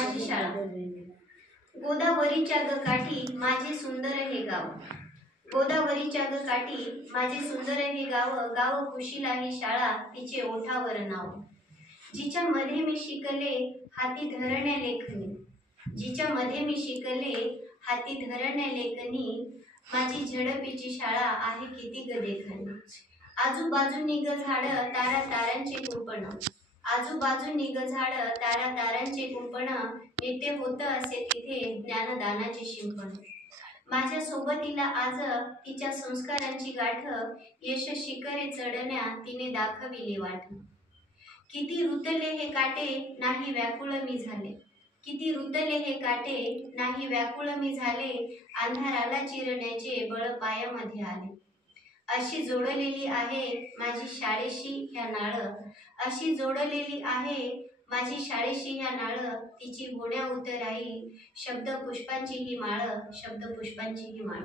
माझी शाळा। गोदावरीच्या ग काठी माझे सुंदर हे गाव, गोदावरीच्या ग काठी माझे सुंदर हे गाव, गाव कुशीला ही शाळा तिचे ओठावर नाव। जिच्या मध्ये मी शिकले हाती धरण्या लेखनी, जिच्या मध्ये मी शिकले हाती धरण्या लेखनी, माझी झडपीची शाळा आहे किती ग देखणी। आजूबाजूनी ग झाड तारा तारांचे कुंपण, आजूबाजूनी ग झाड तारा तारांचे कुंपण, नित्य होत असे तिथे ज्ञानदानाचे शिंपण। माझ्या सोबतीला आज तिच्या संस्कारांची गाठ, यश शिखरे चढण्या तिने दाखविली वाट। किती रुतले हे काटे नाही व्याकुळ मी झाले, किती रुतले हे काटे नाही व्याकुळ मी झाले, अंधाराला चिरण्याचे बळ पायामध्ये आले। अशी जोडलेली आहे माझी शाळेशी ह्या नाळ, अशी जोडलेली आहे माझी शाळेशी ह्या नाळ, तिची होण्या उतराई शब्द पुष्पांची ही माळ, शब्द पुष्पांची ही माळ।